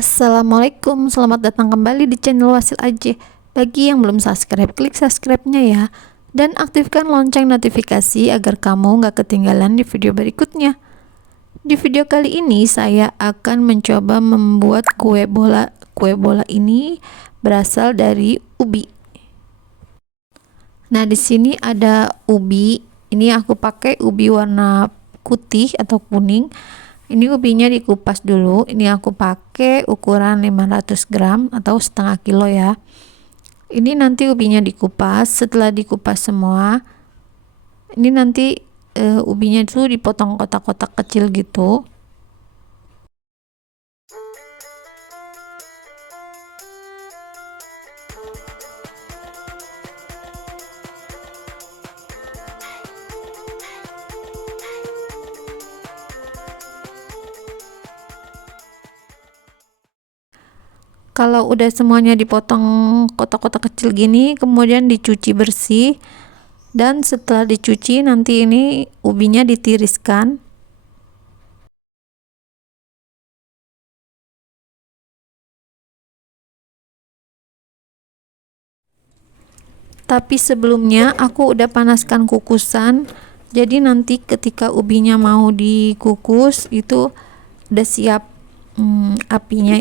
Assalamualaikum, selamat datang kembali di channel Wasil Aja. Bagi yang belum subscribe, klik subscribe-nya ya. Dan aktifkan lonceng notifikasi agar kamu nggak ketinggalan di video berikutnya. Di video kali ini saya akan mencoba membuat kue bola. Kue bola ini berasal dari ubi. Nah, di sini ada ubi. Ini aku pakai ubi warna putih atau kuning. Ini ubinya dikupas dulu. Ini aku pakai ukuran 500 gram atau setengah kilo ya. Ini nanti ubinya dikupas. Setelah dikupas semua, ini nanti ubinya itu dipotong kotak-kotak kecil gitu. Kalau udah semuanya dipotong kotak-kotak kecil gini, kemudian dicuci bersih. Dan setelah dicuci, nanti ini ubinya ditiriskan. Tapi sebelumnya aku udah panaskan kukusan. Jadi nanti ketika ubinya mau dikukus itu udah siap apinya,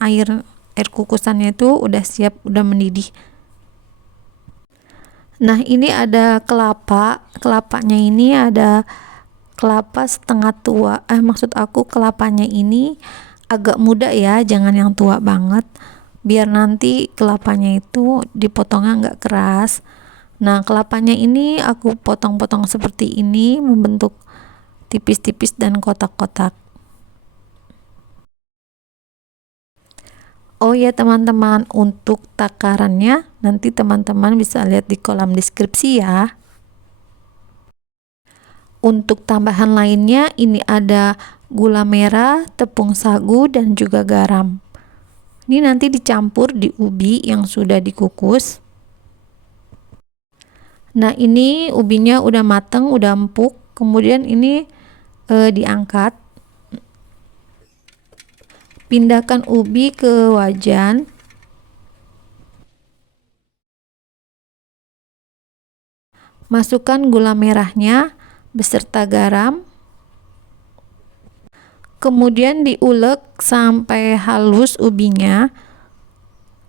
air kukusannya itu udah siap, udah mendidih. Nah, ini ada kelapanya ini ada kelapa setengah tua. Maksud aku kelapanya ini agak muda ya, jangan yang tua banget, biar nanti kelapanya itu dipotongnya nggak keras. Nah, kelapanya ini aku potong-potong seperti ini, membentuk tipis-tipis dan kotak-kotak. Oh ya teman-teman, untuk takarannya nanti teman-teman bisa lihat di kolom deskripsi ya. Untuk tambahan lainnya ini ada gula merah, tepung sagu, dan juga garam. Ini nanti dicampur di ubi yang sudah dikukus. Nah, ini ubinya udah mateng, udah empuk. Kemudian ini diangkat. Pindahkan ubi ke wajan. Masukkan gula merahnya beserta garam. Kemudian diulek sampai halus ubinya.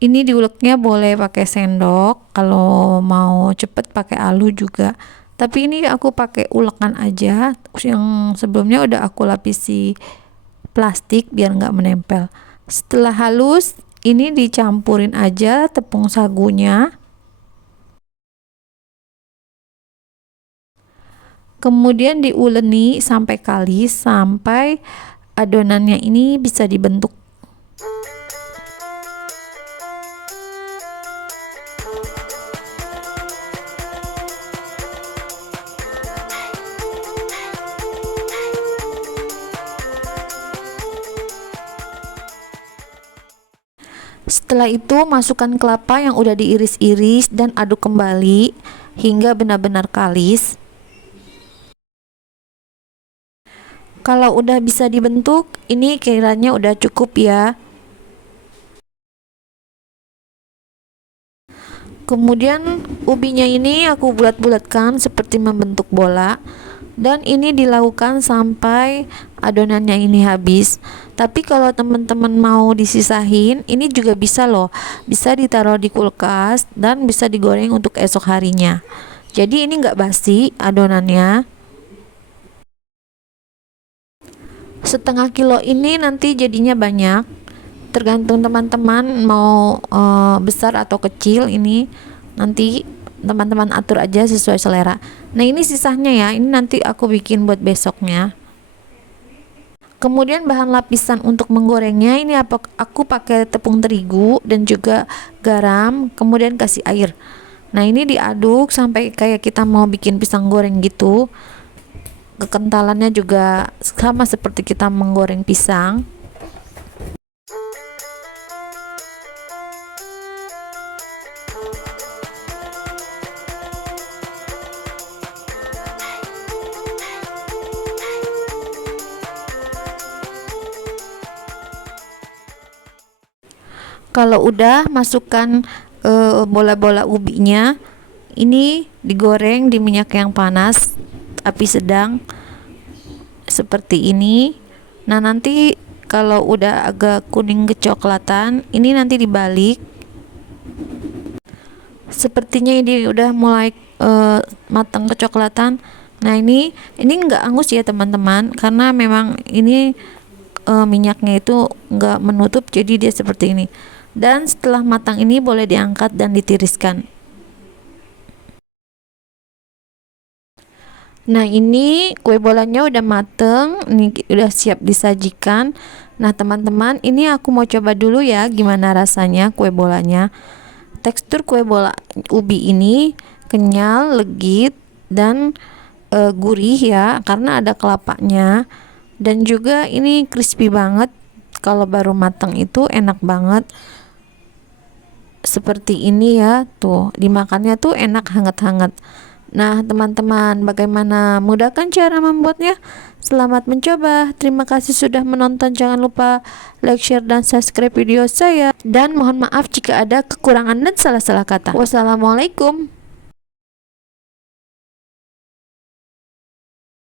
Ini diuleknya boleh pakai sendok, kalau mau cepet pakai alu juga. Tapi ini aku pakai ulekan aja. Yang sebelumnya udah aku lapisi plastik biar nggak menempel. Setelah halus, ini dicampurin aja tepung sagunya. Kemudian diuleni sampai kalis, sampai adonannya ini bisa dibentuk. Setelah itu masukkan kelapa yang udah diiris-iris dan aduk kembali hingga benar-benar kalis. Kalau udah bisa dibentuk, ini kiranya udah cukup ya. Kemudian ubinya ini aku bulat-bulatkan seperti membentuk bola. Dan ini dilakukan sampai adonannya ini habis. Tapi kalau teman-teman mau disisahin, ini juga bisa loh, bisa ditaruh di kulkas dan bisa digoreng untuk esok harinya. Jadi ini nggak basi adonannya. Setengah kilo ini nanti jadinya banyak, tergantung teman-teman mau besar atau kecil. Ini nanti teman-teman atur aja sesuai selera. Nah, ini sisanya ya, ini nanti aku bikin buat besoknya. Kemudian bahan lapisan untuk menggorengnya ini aku pakai tepung terigu dan juga garam, kemudian kasih air. Nah, ini diaduk sampai kayak kita mau bikin pisang goreng gitu. Kekentalannya juga sama seperti kita menggoreng pisang. Kalau udah, masukkan bola-bola ubinya. Ini digoreng di minyak yang panas, api sedang seperti ini. Nah, nanti kalau udah agak kuning kecoklatan, ini nanti dibalik. Sepertinya ini udah mulai matang kecoklatan. Nah, ini nggak angus ya teman-teman, karena memang ini minyaknya itu nggak menutup, jadi dia seperti ini. Dan setelah matang ini boleh diangkat dan ditiriskan. Nah, ini kue bolanya udah mateng, ini udah siap disajikan. Nah, teman-teman, ini aku mau coba dulu ya gimana rasanya kue bolanya. Tekstur kue bola ubi ini kenyal, legit, dan gurih ya, karena ada kelapanya. Dan juga ini crispy banget. Kalau baru matang itu enak banget. Seperti ini ya, tuh dimakannya tuh enak hangat-hangat. Nah, teman-teman, bagaimana? Mudah kan cara membuatnya? Selamat mencoba. Terima kasih sudah menonton. Jangan lupa like, share, dan subscribe video saya. Dan mohon maaf jika ada kekurangan dan salah-salah kata. Wassalamualaikum.